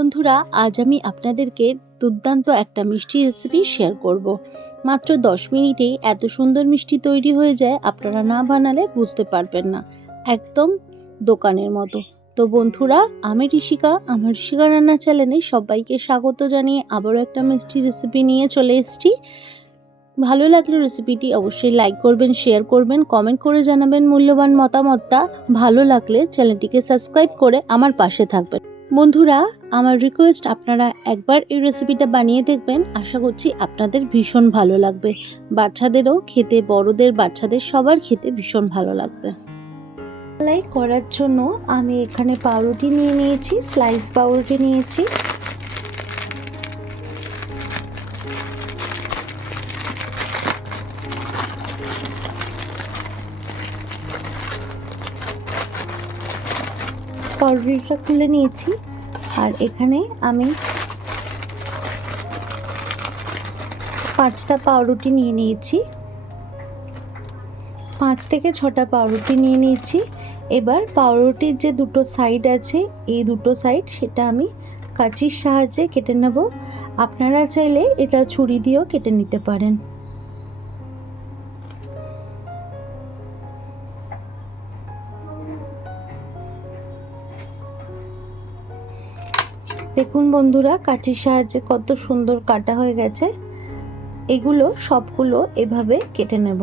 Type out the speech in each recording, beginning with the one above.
বন্ধুরা, আজ আমি আপনাদেরকে দুর্দান্ত একটা মিষ্টি রেসিপি শেয়ার করব। মাত্র দশ মিনিটেই এত সুন্দর মিষ্টি তৈরি হয়ে যায়, আপনারা না বানালে বুঝতে পারবেন না। একদম দোকানের মতো। তো বন্ধুরা, আমি ঋষিকা, আমার ঋষিকা রান্না চ্যানেলে সবাইকে স্বাগত জানিয়ে আবারও একটা মিষ্টি রেসিপি নিয়ে চলে এসেছি। ভালো লাগল রেসিপিটি অবশ্যই লাইক করবেন শেয়ার করবেন কমেন্ট করে জানাবেন মূল্যবান মতামতটা। ভালো লাগলে চ্যানেলটিকে সাবস্ক্রাইব করে আমার পাশে থাকবেন। বন্ধুরা, আমার রিকোয়েস্ট আপনারা একবার এই রেসিপিটা বানিয়ে দেখবেন। আশা করছি আপনাদের ভীষণ ভালো লাগবে। বাচ্চাদেরও খেতে, বড়দের, বাচ্চাদের সবার খেতে ভীষণ ভালো লাগবে। মালাই করার জন্য আমি এখানে পাউরুটি নিয়ে নিয়েছি স্লাইস পাউরুটি নিয়েছি। পাউরুটিটা খুলে নিয়েছি। আর এখানে আমি পাঁচটা পাউরুটি নিয়ে নিয়েছি। পাঁচ থেকে ছটা পাউরুটি নিয়ে নিয়েছি। এবার পাউরুটির যে দুটো সাইড আছে, এই দুটো সাইড সেটা আমি কাঁচির সাহায্যে কেটে নেব। আপনারা চাইলে এটা ছুরি দিয়েও কেটে নিতে পারেন। দেখুন বন্ধুরা, কাঁচির সাহায্যে কত সুন্দর কাটা হয়ে গেছে। এগুলো সবগুলো এভাবে কেটে নেব।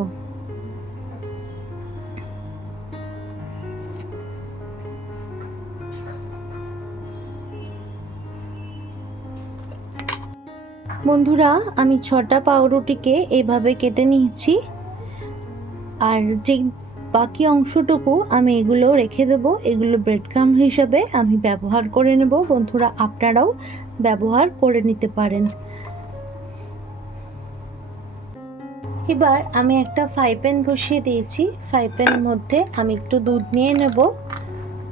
বন্ধুরা, আমি ছটা পাউরুটিকে এভাবে কেটে নিয়েছি। আর যে বাকি অংশটুকু আমি এগুলো রেখে দেব। এগুলো ব্রেড ক্রাম হিসাবে আমি ব্যবহার করে নেব। বন্ধুরা, আপনারাও ব্যবহার করে নিতে পারেন। এবার আমি একটা ফ্রাই প্যান বসিয়ে দিয়েছি। ফ্রাই প্যানের মধ্যে আমি একটু দুধ নিয়ে নেব।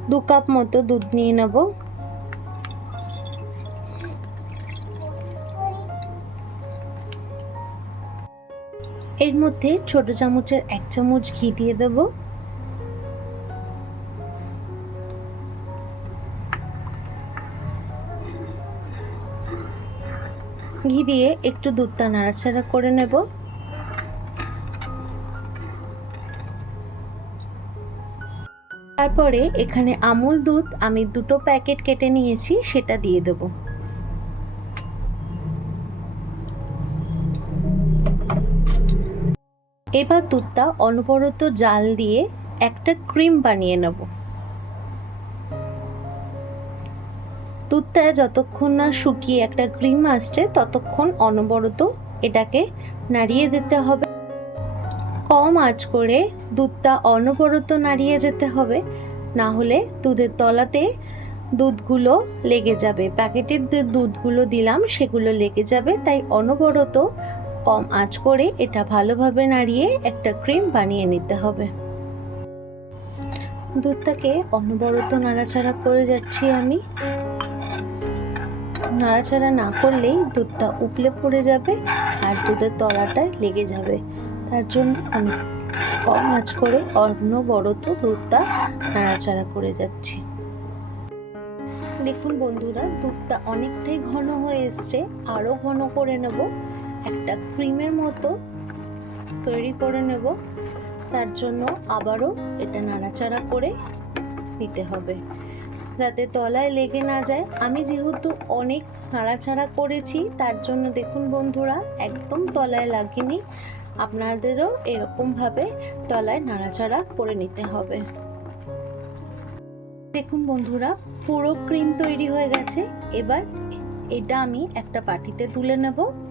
দু কাপ মতো দুধ নিয়ে নেব। এর মধ্যে ছোট চামচের এক চামচ ঘি দিয়ে দেব। ঘি দিয়ে একটু দুধটা নাড়াচাড়া করে নেব। তারপরে এখানে আমুল দুধ আমি দুটো প্যাকেট কেটে নিয়েছি, সেটা দিয়ে দেবো। এবার দুধটা অনবরত জাল দিয়ে একটা ক্রিম বানিয়ে নেব। দুধটা যতক্ষণ না শুকিয়ে একটা ক্রিম আসছে, ততক্ষণ অনবরত এটাকে নাড়িয়ে দিতে হবে। কম আঁচ করে দুধটা অনবরত নাড়িয়ে যেতে হবে, না হলে দুধের তলাতে দুধগুলো লেগে যাবে। প্যাকেটের যে দুধগুলো দিলাম, সেগুলো লেগে যাবে, তাই অনবরত কম আঁচ করে এটা ভালোভাবে নাড়িয়ে একটা ক্রিম বানিয়ে নিতে হবে। দুধটাকে অনবরত নাড়াচাড়া করে যাচ্ছি আমি। নাড়াচাড়া না করলেই দুধটা উপলে পড়ে যাবে আর দুধের তলাটায় লেগে যাবে। তার জন্য আমি কম আঁচ করে অনবরত দুধটা নাড়াচাড়া করে যাচ্ছি। দেখুন বন্ধুরা, দুধটা অনেকটাই ঘন হয়ে এসছে আরও ঘন করে নেব। একটা ক্রিমের মতো তৈরি করে নেব। তার জন্য আবারও এটা নাড়াচাড়া করে নিতে হবে। যাতে তলায় লেগে না যায়। আমি যেহেতু অনেক নাড়াচাড়া করেছি, তার জন্য দেখুন বন্ধুরা, একদম তলায় লাগেনি। আপনাদেরও এরকমভাবে তলায় নাড়াচাড়া করে নিতে হবে। দেখুন বন্ধুরা, পুরো ক্রিম তৈরি হয়ে গেছে। এবার এটা আমি একটা বাটিতে তুলে নেব।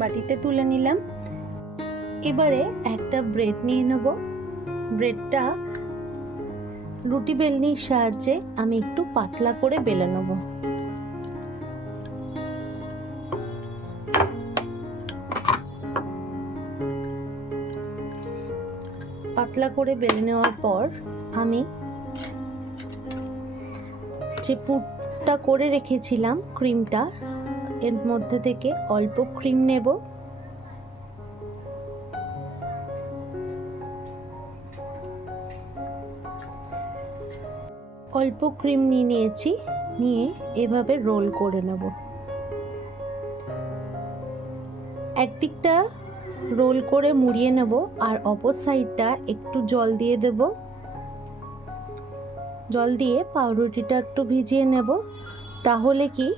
বাটিতে তুলে নিলাম। এবারে একটা ব্রেড নিয়ে নেব। ব্রেডটা রুটি বেলনির সাহায্যে আমি একটু পাতলা করে বেলে নেব। পাতলা করে বেলে নেওয়ার পর আমি যে দুধটা করে রেখেছিলাম, ক্রিমটা এর মধ্যে থেকে অল্প ক্রিম নেব। অল্প ক্রিম নিয়ে নিয়েছি, নিয়ে এভাবে রোল করে নেব। একদিকটা রোল করে মুড়িয়ে নেব আর অপর সাইডটা একটু জল দিয়ে দেব। জল দিয়ে পাউরুটিটা একটু ভিজিয়ে নেব। তাহলে কি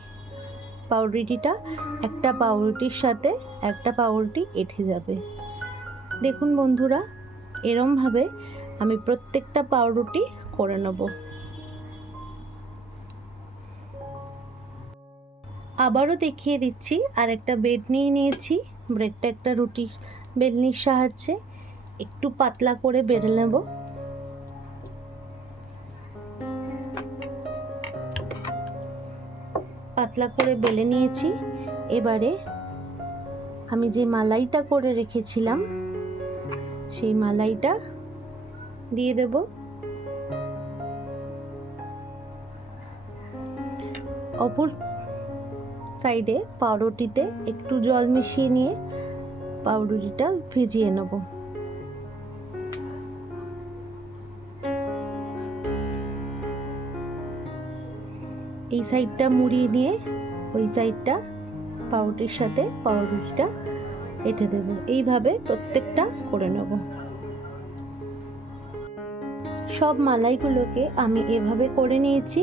পাউরুটিটা, একটা পাউরুটির সাথে একটা পাউরুটি এঁঠে যাবে। দেখুন বন্ধুরা, এরমভাবে আমি প্রত্যেকটা পাউরুটি করে নেব। আবারও দেখিয়ে দিচ্ছি, আর একটা বেড নিয়ে নিয়েছি। ব্রেডটা একটা রুটি বেলনির সাহায্যে একটু পাতলা করে বেড়ে নেব। পাতলা করে বেলে নিয়েছি। এবারে আমি যে মালাইটা করে রেখেছিলাম, সেই মালাইটা দিয়ে দেব। অপর সাইডে পাউরুটিতে একটু জল মিশিয়ে নিয়ে পাউরুটিটা ভিজিয়ে নেব। সাইডটা মুড়িয়ে নিয়ে ওই সাইডটা পাউরুটির সাথে, পাউরুটিটা এঁটে দেব। এইভাবে প্রত্যেকটা করে নেব। সব মালাইগুলোকে আমি এভাবে করে নিয়েছি।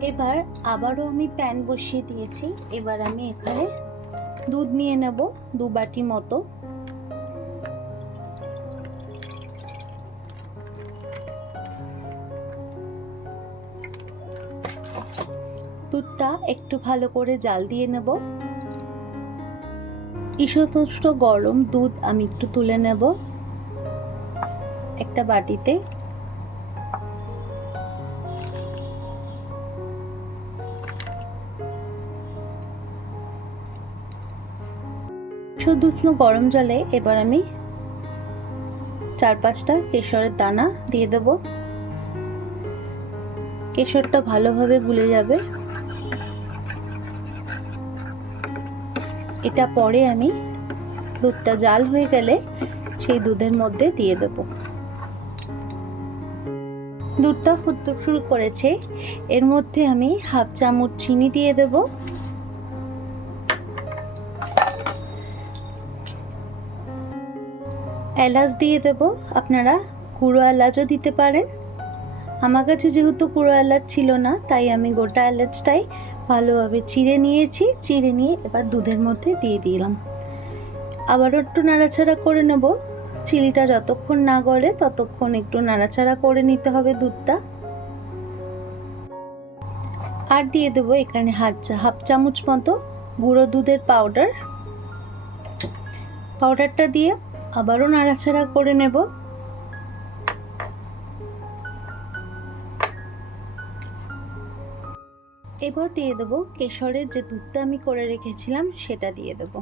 এবার আবারও আমি প্যান বসিয়ে দিয়েছি। এবার আমি এখানে দুধ নিয়ে নেব, দু বাটি মতো। দুধটা একটু ভালো করে জাল দিয়ে নেব। ঈশতুষ্ট গরম দুধ আমি একটু তুলে নেব একটা বাটিতে। শুধু গরম জলে এবার আমি চার পাঁচটা কেশরের দানা দিয়ে দেব। কেশরটা ভালোভাবে গুলে যাবে। এটা পরে আমি দুধটা জাল হয়ে গেলে সেই দুধের মধ্যে দিয়ে দেব। দুধটা ফুটতে শুরু করেছে। এর মধ্যে আমি হাফ চামচ চিনি দিয়ে দেবো। এলাচ দিয়ে দেব। আপনারা গুঁড়ো এলাচও দিতে পারেন। আমার কাছে যেহেতু গুঁড়ো এলাচ ছিল না, তাই আমি গোটা এলাচটাই ভালোভাবে চিড়ে নিয়েছি, চিড়ে নিয়ে এবার দুধের মধ্যে দিয়ে দিলাম। আবারও একটু নাড়াচাড়া করে নেব। চিলিটা যতক্ষণ না গলে ততক্ষণ একটু নাড়াচাড়া করে নিতে হবে দুধটা। আর দিয়ে দেবো এখানে হাফ হাফ চামচ মতো গুঁড়ো দুধের পাউডার। পাউডারটা দিয়ে আবারও নাড়াচাড়া করে নেব। এবার দিয়ে দেবো কেশরের যে দুধটা আমি করে রেখেছিলাম, সেটা দিয়ে দেব।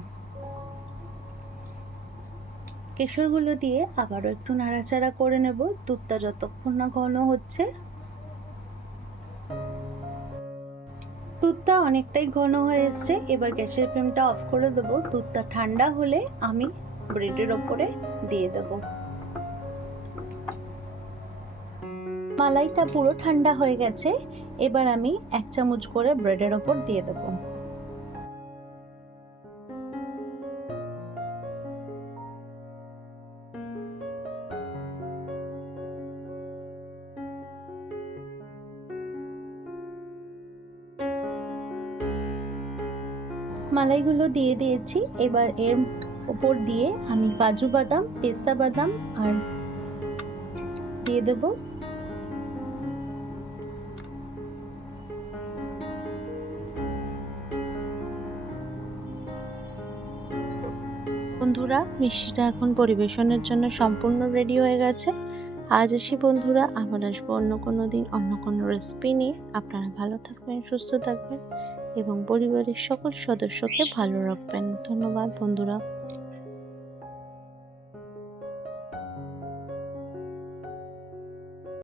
কেশরগুলো দিয়ে আবারও একটু নাড়াচাড়া করে নেব, দুধটা যতক্ষণ না ঘন হচ্ছে। দুধটা অনেকটাই ঘন হয়ে এসছে, এবার গ্যাসের ফ্লেমটা অফ করে দেবো। দুধটা ঠান্ডা হলে আমি ব্রেডের ওপরে দিয়ে দেব। মালাইটা পুরো ঠান্ডা হয়ে গেছে এবার আমি এক চামচ করে ব্রেডের ওপর দিয়ে দেব। মালাইগুলো দিয়ে দিয়েছি। এবার এর ওপর দিয়ে আমি কাজু বাদাম, পেস্তা বাদাম আর দিয়ে দেব বন্ধুরা, মিষ্টিটা এখন পরিবেশনের জন্য সম্পূর্ণ রেডি হয়ে গেছে। আজ আসি বন্ধুরা, আবার আসব অন্য কোনো দিন, অন্য কোনো রেসিপি নিয়ে। আপনারা ভালো থাকবেন, সুস্থ থাকবেন এবং পরিবারের সকল সদস্যকে ভালো রাখবেন। ধন্যবাদ বন্ধুরা।